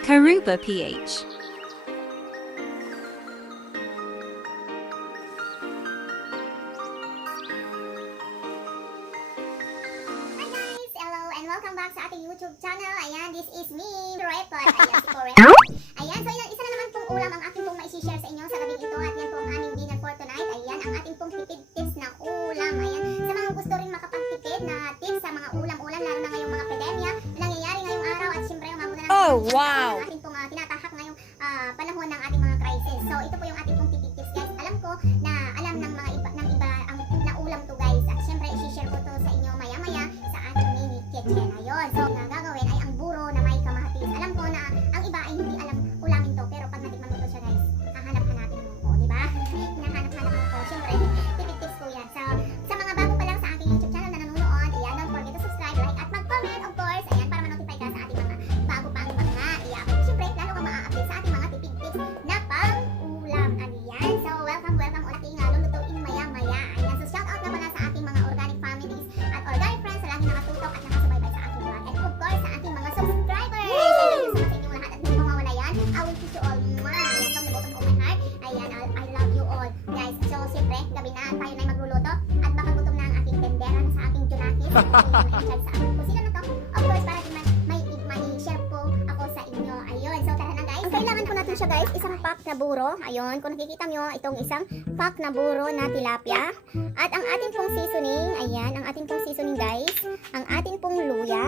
Karuba PH. Hi guys! Hello and welcome back sa ating YouTube channel. Ayan, this is me, Repot. Ayan, si Corey. Ayan, so isa na naman pong ulam ang aking pong maisishare sa inyo sa gabing ito. At yan po ang aming dinner for tonight. Ayan, ang ating pong tipid tips na ulam. Ayan, sa mga gusto rin makapagtipid na tips sa mga ulam-ulam, lalo na ngayong mga pandemya na nangyayari ngayong araw. At syempre, umabot na ng wow! ang ating pong tinatahak ngayong panahon ng ating mga crisis. So, ito po yung ating pong tipid tips guys. Alam ko na alam ng mga iba, ang na ulam to guys. At syempre, i-share ko to sa inyo maya-maya sa ating mini kitchen. Ayun, so na gagawin ay ang buro na may kamatis. Alam ko na ang iba ay hindi alam ulamin to, pero pag natikman mo to siya guys, hahanap-hanapin mo ko, di ba? Hinahanap-hanap mo ko. Syempre, tipid tips ko yan. So, sa mga bago pa lang sa ating YouTube channel na nanonood, ayan, don't forget to subscribe, like, at mag-comment, of course, ayan, para ma-notify ka sa ating mga bago pang mga i-upload. Syempre, lalo kang ma-update sa ating mga tipid tips na pang-ulam. Ayan, so welcome ulit ating lulutuin maya-maya. Ayan, so shout out na pala sa ating mga organic families at organic friends sa lagi nakatutok at nakasubaybay sa ating vlog. And of course, sa ating mga subscribers. Thank you so much sa inyong lahat at hindi mawawala yan. I will kiss you all. Ayan, from the bottom of my heart. Ayan, I love you all. Guys, so siyempre, gabi na tayo na magluluto at baka gutom na ang aking tendera na sa aking junakis. At sa aking kusina na to. Of course, para din may share po ako sa inyo. Ayun, so tara na guys. Ang kailangan po natin siya guys, isang pack na buro. Ayun, kung nakikita nyo, itong isang pack na buro na tilapia. At ang ating pong seasoning, ayan, ang ating pong seasoning guys, ang ating pong luya,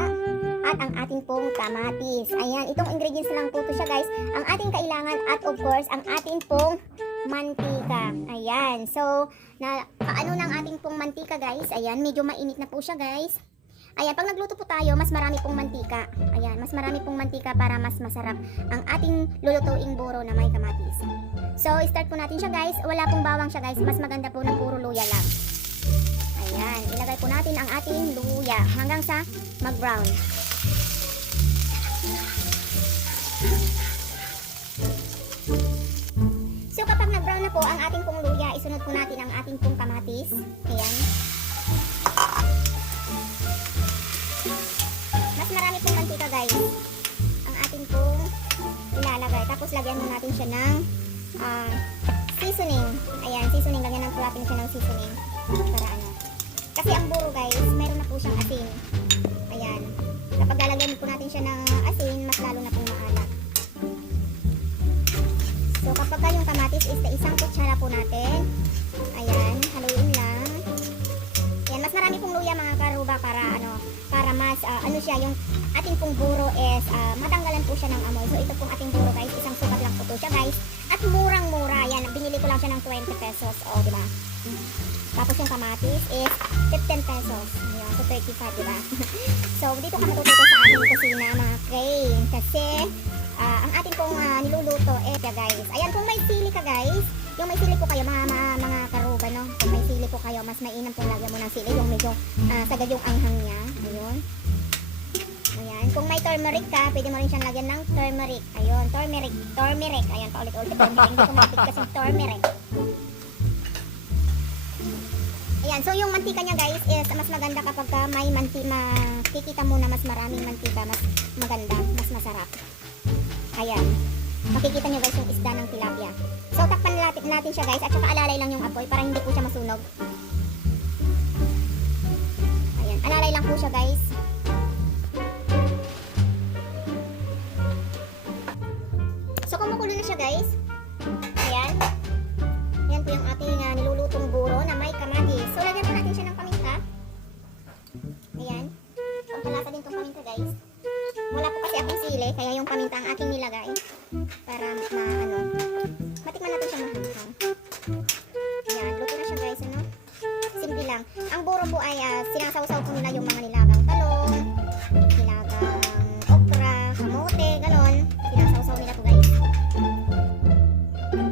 at ang ating pong kamatis. Ayan, itong ingredients lang po to siya guys, ang ating kailangan at of course, ang ating pong mantika. Ayan, so, kaano ng ating pong mantika guys, ayan, medyo mainit na po siya guys. Ayan, pag nagluto po tayo, mas marami pong mantika. Ayan, mas marami pong mantika para mas masarap ang ating lulutuing buro na may kamatis. So, start po natin siya guys. Wala pong bawang siya guys. Mas maganda po na puro luya lang. Ayan, ilagay po natin ang ating luya hanggang sa mag-brown. So, kapag nag-brown na po ang ating pong luya, isunod po natin ang ating pong kamatis. Ayan. Mas marami pong mantika guys ang ating pong ilalagay. Tapos lagyan mo natin siya ng seasoning. Ayan, seasoning. Lagyan ng natin siya ng seasoning. Para ano. Kasi ang buro guys, mayroon na po siyang asin. Ayan. Kapag lalagyan po natin siya ng asin, mas lalo na pong maalat. So kapag yung kamatis is isang kutsara po natin. Ayan, haluin lang. Ayan, mas marami pong luya mga karuba para ano, para mas ano siya, yung ating pong buro is matanggalan po siya ng amoy. So ito pong ating buro guys, isang sukat lang po to siya guys. At murang-mura. Yan, binili ko lang siya ng 20 pesos. O, di ba? Tapos yung kamatis is 15 pesos. Yan, so 35, di ba? So dito ka matututo sa ating kusina mga crane. Kasi ang ating pong niluluto guys. Ayan, kung may sili ka guys, yung may sili po kayo mga karuba, no? Kung may sili po kayo, mas mainam kung lagyan mo ng sili, yung medyo sagad yung anghang niya. Ayun. Ayan, kung may turmeric ka, pwede mo rin siyang lagyan ng turmeric. Ayun, turmeric. Ayan, paulit-ulit turmeric. Hindi ko matik kasi turmeric. Ayan, so yung mantika niya guys is mas maganda kapag may makikita mo na mas maraming mantika, mas maganda, mas masarap. Ayan. Makikita nyo guys yung isda ng tilapia. So takpan natin siya guys at saka alalay lang yung apoy para hindi po siya masunog. Ayan, alalay lang po siya guys. So kumukulo na siya guys. Ayan. Ayan po yung ating nilulutong buro na may kamatis. So lagyan po natin siya ng paminta. Ayan. Pampalasa din itong paminta guys. Wala po kasi akong sili, kaya yung paminta ang aking nilagay para matikman natin siya mahanghang. Ayan, luto na siya guys, ano? Simple lang. Ang buro po ay sinasawsaw po nila yung mga nilagang talong, nilagang okra, kamote, ganon. Sinasawsaw nila po guys.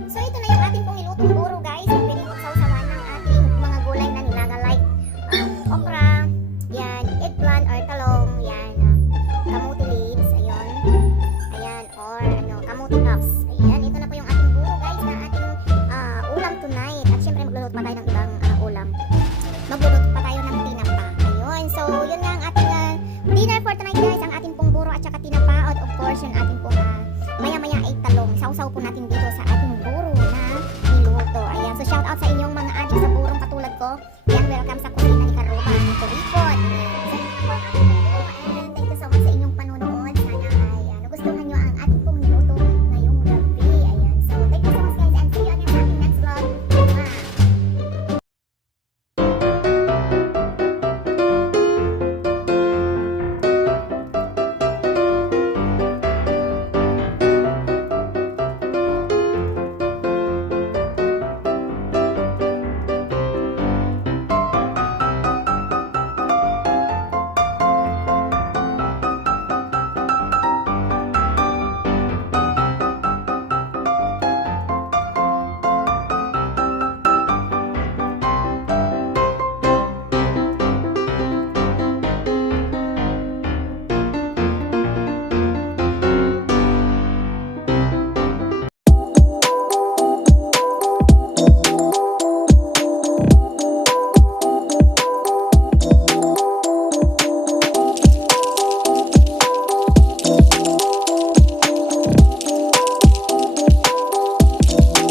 So ito na yung ating pong nilutong buro guys. Yung pinipagsawasawan ng ating mga gulay na nilaga like okra, yan, eggplant or talong, yan. Kamote leaves, ayun. Ayan, or kamote tops. Ayan, ito na po yung ating buro guys na ating ulam tonight. At syempre magluluto pa tayo ng ibang ulam. Magluluto pa tayo ng tinapa. Ayun, so yun nga ang ating dinner for tonight guys. Ang ating pong buro at saka tinapa. At of course, yung ating pong po natin dito